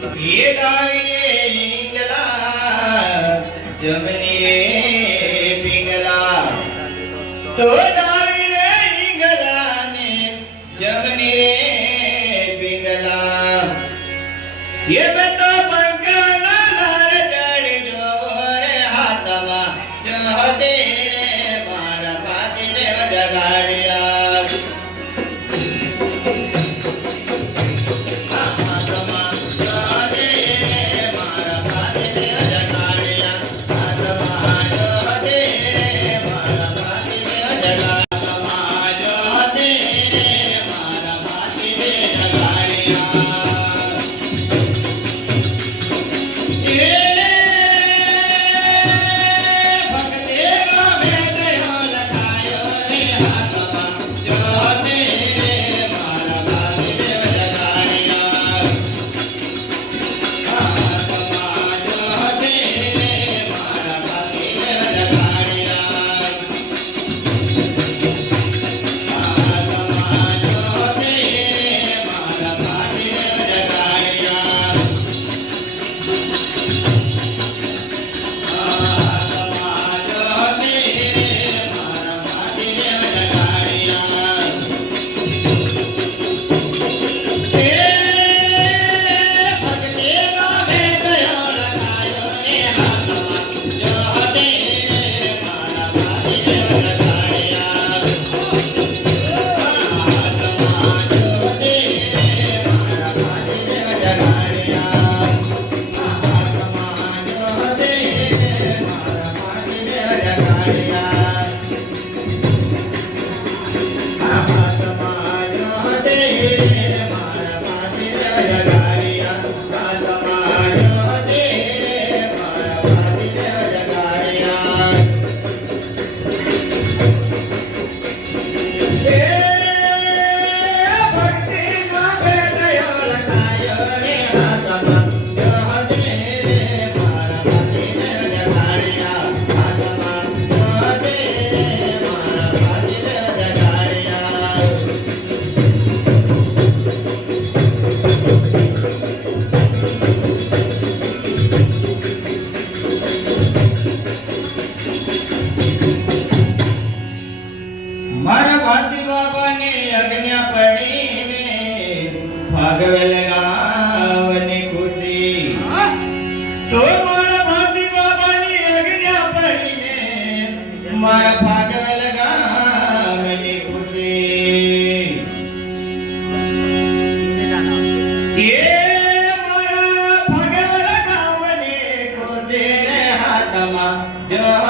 ये डाविए इंगला जमनी रे पिंगला तो डावी रे इंगला ने जमनी रे पिंगला ये मैं तो पंखना लार चढ़ जो रे हाथमा जो तेरे मारा पाती देव जगाड़िया भागवेल गावनी खुशी तो मारा भाती बाबानी अग्न्या पड़ीने मारा भागवेल गावनी खुशी ये मारा भागवेल गावनी खुशी रे हाथमा जो